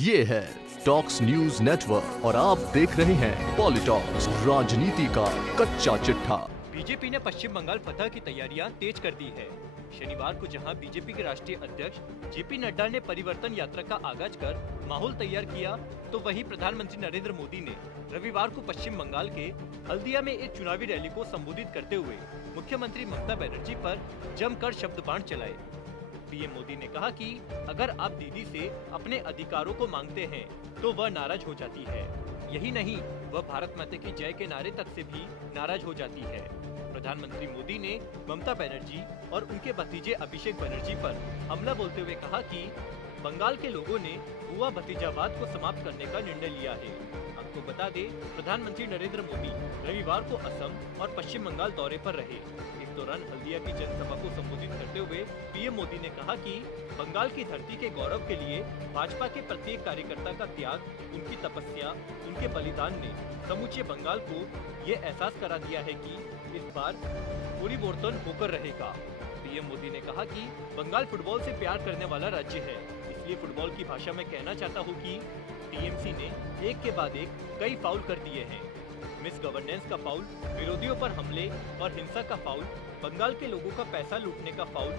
ये है talks news network और आप देख रहे हैं पॉलिटॉक्स, राजनीति का कच्चा चिट्ठा। बीजेपी ने पश्चिम बंगाल फतह की तैयारियां तेज कर दी है। शनिवार को जहां बीजेपी के राष्ट्रीय अध्यक्ष जेपी नड्डा ने परिवर्तन यात्रा का आगाज कर माहौल तैयार किया, तो वहीं प्रधानमंत्री नरेंद्र मोदी ने रविवार को पश्चिम बंगाल के हल्दिया में एक चुनावी रैली को संबोधित करते हुए मुख्यमंत्री ममता बनर्जी पर जमकर शब्द बाण चलाए। पीएम मोदी ने कहा कि अगर आप दीदी से अपने अधिकारों को मांगते हैं तो वह नाराज हो जाती है। यही नहीं, वह भारत माता की जय के नारे तक से भी नाराज हो जाती है। प्रधानमंत्री मोदी ने ममता बनर्जी और उनके भतीजे अभिषेक बनर्जी पर हमला बोलते हुए कहा कि बंगाल के लोगों ने बुआ भतीजावाद को समाप्त करने का निर्णय लिया है। आपको बता दें, प्रधानमंत्री नरेंद्र मोदी रविवार को असम और पश्चिम बंगाल दौरे पर रहे। इस दौरान हल्दिया की जनसभा को संबोधित करते हुए पीएम मोदी ने कहा कि बंगाल की धरती के गौरव के लिए भाजपा के प्रत्येक कार्यकर्ता का त्याग, उनकी तपस्या, उनके बलिदान ने समूचे बंगाल को ये एहसास करा दिया है कि इस बार परिवर्तन होकर रहेगा। पीएम मोदी ने कहा कि बंगाल फुटबॉल से प्यार करने वाला राज्य है, इसलिए फुटबॉल की भाषा में कहना चाहता हूँ कि टीएमसी ने एक के बाद एक कई फाउल कर दिए हैं। मिस गवर्नेंस का फाउल, विरोधियों पर हमले और हिंसा का फाउल, बंगाल के लोगों का पैसा लूटने का फाउल,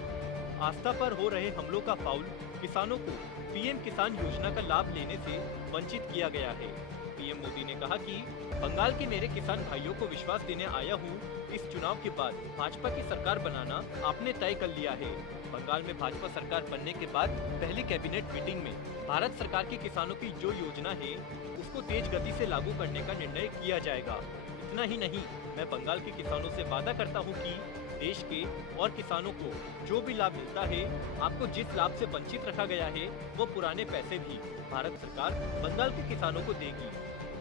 आस्था पर हो रहे हमलों का फाउल, किसानों को पीएम किसान योजना का लाभ लेने से वंचित किया गया है। पीएम मोदी ने कहा कि बंगाल के मेरे किसान भाइयों को विश्वास देने आया हूँ। इस चुनाव के बाद भाजपा की सरकार बनाना आपने तय कर लिया है। बंगाल में भाजपा सरकार बनने के बाद पहली कैबिनेट मीटिंग में भारत सरकार के किसानों की जो योजना है उसको तेज गति से लागू करने का निर्णय किया जाएगा। इतना ही नहीं, मैं बंगाल के किसानों से वादा करता हूँ कि देश के और किसानों को जो भी लाभ मिलता है, आपको जिस लाभ से वंचित रखा गया है, वो पुराने पैसे भी भारत सरकार बंगाल के किसानों को देगी।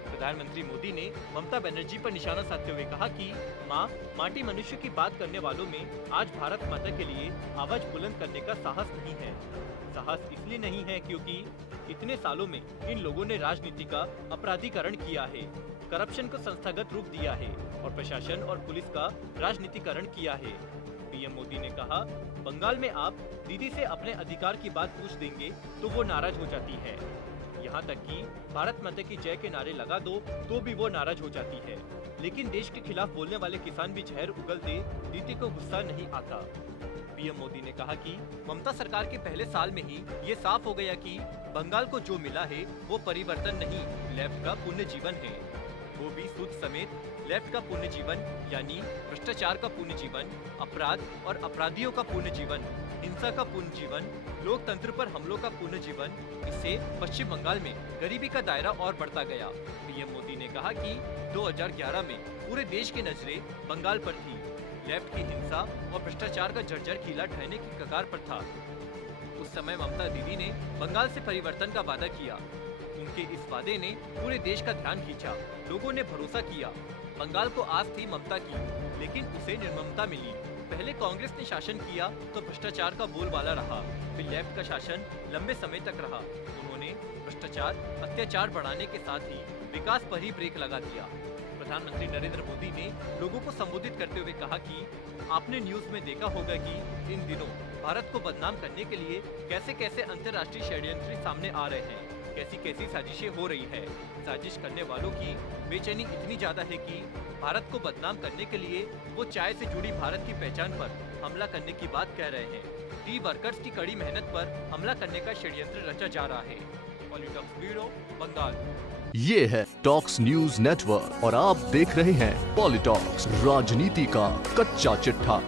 प्रधानमंत्री मोदी ने ममता बनर्जी पर निशाना साधते हुए कहा कि माँ माटी मनुष्य की बात करने वालों में आज भारत माता के लिए आवाज बुलंद करने का साहस नहीं है। साहस इसलिए नहीं है क्योंकि इतने सालों में इन लोगों ने राजनीति का अपराधीकरण किया है, करप्शन को संस्थागत रूप दिया है और प्रशासन और पुलिस का राजनीतिकरण किया है। पीएम मोदी ने कहा, बंगाल में आप दीदी से अपने अधिकार की बात पूछ देंगे तो वो नाराज हो जाती है। यहाँ तक कि भारत माता की जय के नारे लगा दो तो भी वो नाराज हो जाती है। लेकिन देश के खिलाफ बोलने वाले किसान भी जहर उगलते दीदी को गुस्सा नहीं आता। पीएम मोदी ने कहा कि ममता सरकार के पहले साल में ही ये साफ हो गया कि बंगाल को जो मिला है वो परिवर्तन नहीं, लेफ्ट का पुण्य जीवन है। वो भी सूद समेत लेफ्ट का पुण्य जीवन, यानी भ्रष्टाचार का पुण्य जीवन, अपराध और अपराधियों का पुण्य जीवन, हिंसा का पुण्य जीवन, लोकतंत्र पर हमलों का पुण्य जीवन। इससे पश्चिम बंगाल में गरीबी का दायरा और बढ़ता गया। पीएम मोदी ने कहा कि 2011 में पूरे देश की नजरें बंगाल पर थी। लेफ्ट की हिंसा और भ्रष्टाचार का जर्जर किला ढहने की कगार पर था। उस समय ममता दीदी ने बंगाल से परिवर्तन का वादा किया। उनके इस वादे ने पूरे देश का ध्यान खींचा। लोगों ने भरोसा किया। बंगाल को आस थी ममता की, लेकिन उसे निर्ममता मिली। पहले कांग्रेस ने शासन किया तो भ्रष्टाचार का बोलबाला रहा, फिर लेफ्ट का शासन लंबे समय तक रहा। उन्होंने भ्रष्टाचार, अत्याचार बढ़ाने के साथ ही विकास पर ही ब्रेक लगा दिया। प्रधानमंत्री नरेंद्र मोदी ने लोगों को संबोधित करते हुए कहा कि आपने न्यूज में देखा होगा कि इन दिनों भारत को बदनाम करने के लिए कैसे कैसे अंतर्राष्ट्रीय षड्यंत्र सामने आ रहे हैं, कैसी कैसी साजिशें हो रही है। साजिश करने वालों की बेचैनी इतनी ज्यादा है कि भारत को बदनाम करने के लिए वो चाय से जुड़ी भारत की पहचान पर हमला करने की बात कह रहे हैं। टी वर्कर्स की कड़ी मेहनत पर हमला करने का षड्यंत्र रचा जा रहा है। पॉलिटॉक्स ब्यूरो, बंगाल। ये है टॉक्स न्यूज नेटवर्क और आप देख रहे हैं पॉलिटॉक्स, राजनीति का कच्चा चिट्ठा।